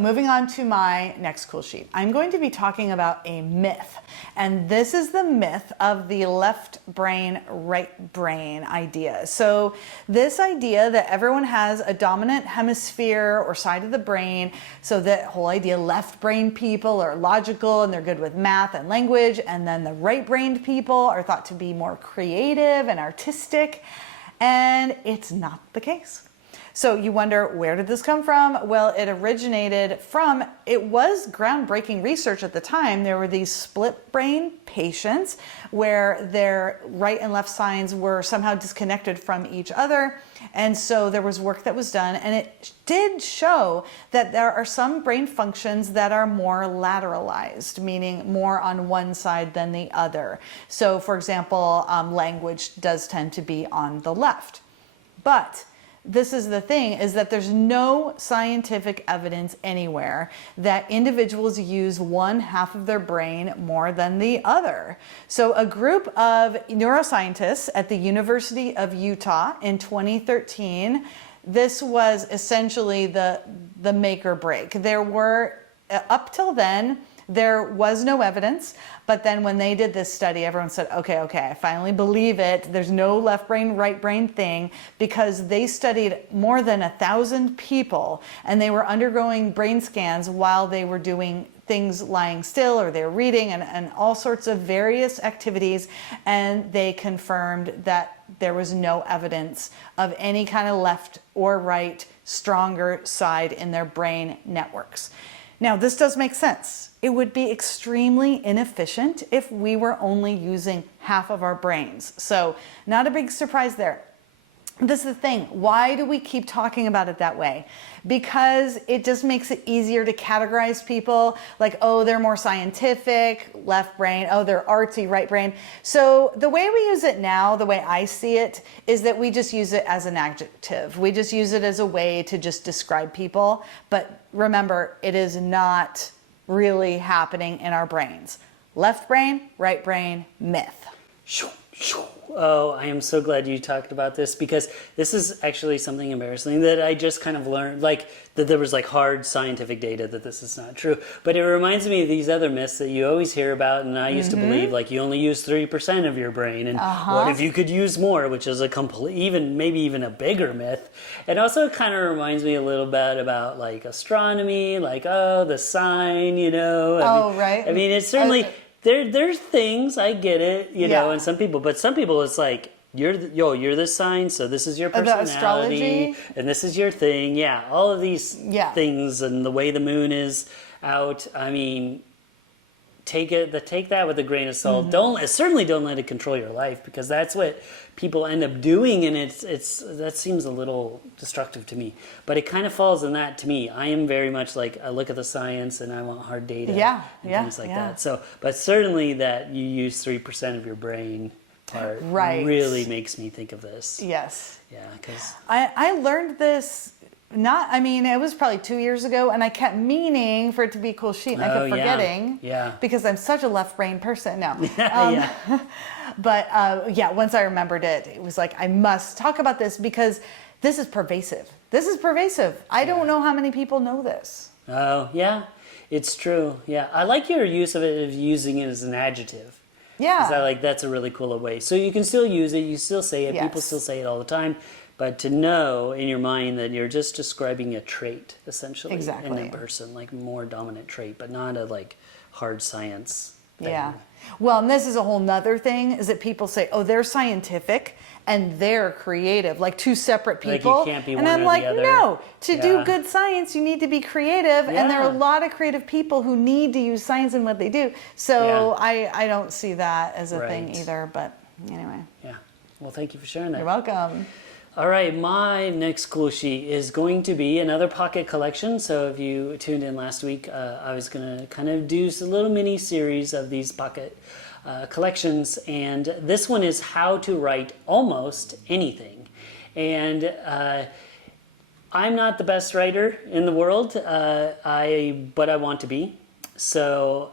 Moving on to my next cool sheet, I'm going to be talking about a myth. And this is the myth of the left brain, right brain idea. So this idea that everyone has a dominant hemisphere or side of the brain, so that whole idea left brain people are logical and they're good with math and language, and then the right brained people are thought to be more creative and artistic, and it's not the case. So you wonder, where did this come from? Well, it originated from, it was groundbreaking research at the time. There were these split brain patients where their right and left sides were somehow disconnected from each other. And so there was work that was done, and it did show that there are some brain functions that are more lateralized, meaning more on one side than the other. So for example, language does tend to be on the left. But this is the thing, is that there's no scientific evidence anywhere that individuals use one half of their brain more than the other. So a group of neuroscientists at the University of Utah in 2013, this was essentially the make or break. There were, up till then, there was no evidence, but then when they did this study, everyone said, okay, I finally believe it. There's no left brain, right brain thing, because they studied more than 1,000 people and they were undergoing brain scans while they were doing things lying still, or they were reading, and all sorts of various activities, and they confirmed that there was no evidence of any kind of left or right stronger side in their brain networks. Now, this does make sense. It would be extremely inefficient if we were only using half of our brains. So, not a big surprise there. This is the thing. Why do we keep talking about it that way? Because it just makes it easier to categorize people like, oh, they're more scientific, left brain, oh, they're artsy, right brain. So the way we use it now, the way I see it, is that we just use it as an adjective. We just use it as a way to just describe people. But remember, it is not really happening in our brains. Left brain, right brain, myth. Oh, I am so glad you talked about this, because this is actually something embarrassing that I just kind of learned, like that there was like hard scientific data that this is not true. But it reminds me of these other myths that you always hear about, and I used to believe like you only use 3% of your brain, and what if you could use more, which is a complete, maybe even a bigger myth. It also kind of reminds me a little bit about like astronomy, like, oh, the sign, you know. Right. I mean, it's certainly... There's things, I get it, you know, and some people it's like, you're this sign, so this is your personality, and this is your thing. Yeah, all of these things, and the way the moon is out. I mean, take that with a grain of salt. Certainly don't let it control your life, because that's what people end up doing, and that seems a little destructive to me. But it kind of falls in that to me. I am very much like, I look at the science and I want hard data and things like that. So, but certainly that you use 3% of your brain part really makes me think of this. Yes. Yeah, because I learned this. It was probably 2 years ago, and I kept meaning for it to be a cool sheet, and I kept forgetting because I'm such a left brain person now. But once I remembered it, it was like, I must talk about this because this is pervasive. I don't know how many people know this. Oh, yeah, it's true. Yeah, I like your use of it, of using it as an adjective. Yeah. That's a really cool way. So you can still use it, you still say it, people still say it all the time. But to know in your mind that you're just describing a trait, essentially, in a person, like more dominant trait, but not a like hard science thing. Yeah. Well, and this is a whole nother thing, is that people say, oh, they're scientific and they're creative, like two separate people. Like you can't be and one I'm or like, the other. no, to do good science, you need to be creative. And there are a lot of creative people who need to use science in what they do. So I don't see that as a thing either. But anyway. Yeah. Well, thank you for sharing that. You're welcome. All right, my next cool sheet is going to be another pocket collection. So if you tuned in last week, I was going to kind of do a little mini series of these pocket collections. And this one is how to write almost anything. And I'm not the best writer in the world, but I want to be. So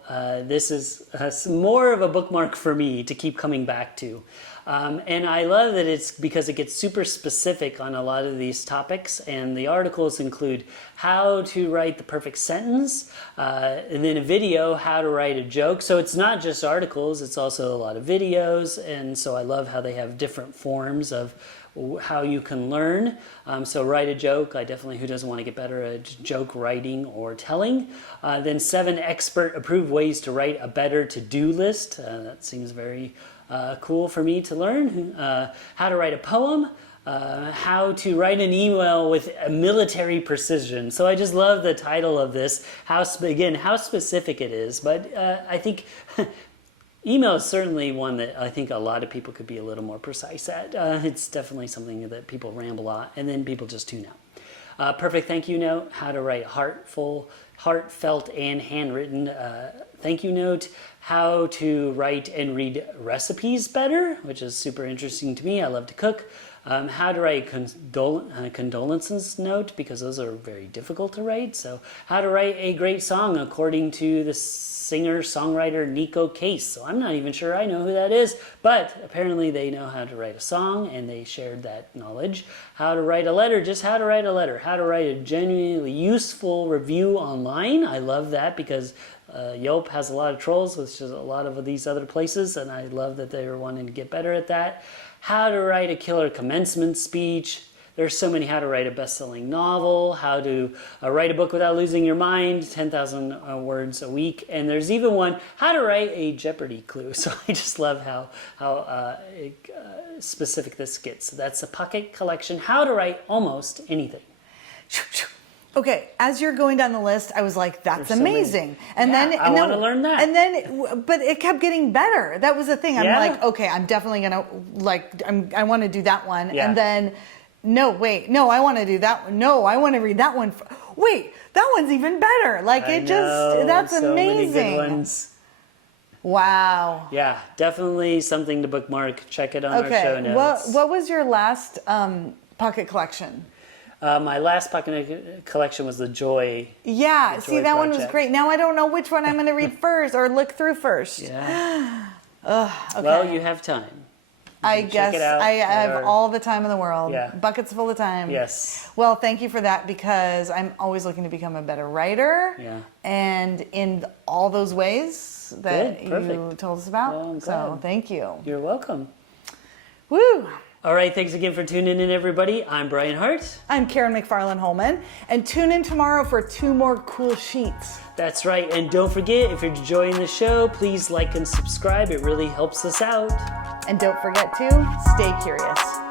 this is more of a bookmark for me to keep coming back to. And I love that it's because it gets super specific on a lot of these topics, and the articles include how to write the perfect sentence, and then a video, how to write a joke. So it's not just articles, it's also a lot of videos, and so I love how they have different forms of how you can learn. So write a joke. I definitely, who doesn't want to get better at joke writing or telling? Then 7 expert approved ways to write a better to-do list. That seems very cool for me to learn. How to write a poem. How to write an email with a military precision. So I just love the title of this. How specific it is. But I think email is certainly one that I think a lot of people could be a little more precise at. It's definitely something that people ramble on, and then people just tune out. Perfect thank you note, how to write heartfelt and handwritten thank you note, how to write and read recipes better, which is super interesting to me. I love to cook. How to write condolences note, because those are very difficult to write. So how to write a great song according to the singer-songwriter Nico Case. So I'm not even sure I know who that is, but apparently they know how to write a song and they shared that knowledge. How to write a letter, just how to write a letter. How to write a genuinely useful review online. I love that because Yelp has a lot of trolls, which is a lot of these other places, and I love that they're wanting to get better at that. How to write a killer commencement speech. There's so many. How to write a best-selling novel. How to write a book without losing your mind. 10,000 words a week. And there's even one, how to write a Jeopardy clue. So I just love how specific this gets. So that's a pocket collection. How to write almost anything. Okay, as you're going down the list, I was like, "That's amazing!" And yeah, then I want to learn that. And then, but it kept getting better. That was the thing. I'm like, okay, I'm definitely gonna I want to do that one. Yeah. And then, no, wait, no, I want to do that one. No, I want to read that one. Wait, that one's even better. Like that's so amazing. Many good ones. Wow. Yeah, definitely something to bookmark. Check it on our show notes. What was your last pocket collection? My last pocket collection was the Joy. Yeah, see, that one was Project. great. Now I don't know which one I'm going to read first or look through first. Yeah. Okay. Well, you have time. I guess I have all the time in the world. Yeah. Buckets full of time. Yes. Well, thank you for that, because I'm always looking to become a better writer. Yeah. And in all those ways that you told us about. Well, I'm so glad. thank you. You're welcome. Woo! All right, thanks again for tuning in, everybody. I'm Brian Hart. I'm Karen McFarland Holman, and tune in tomorrow for 2 more cool sheets. That's right, and don't forget, if you're enjoying the show, please like and subscribe. It really helps us out. And don't forget to stay curious.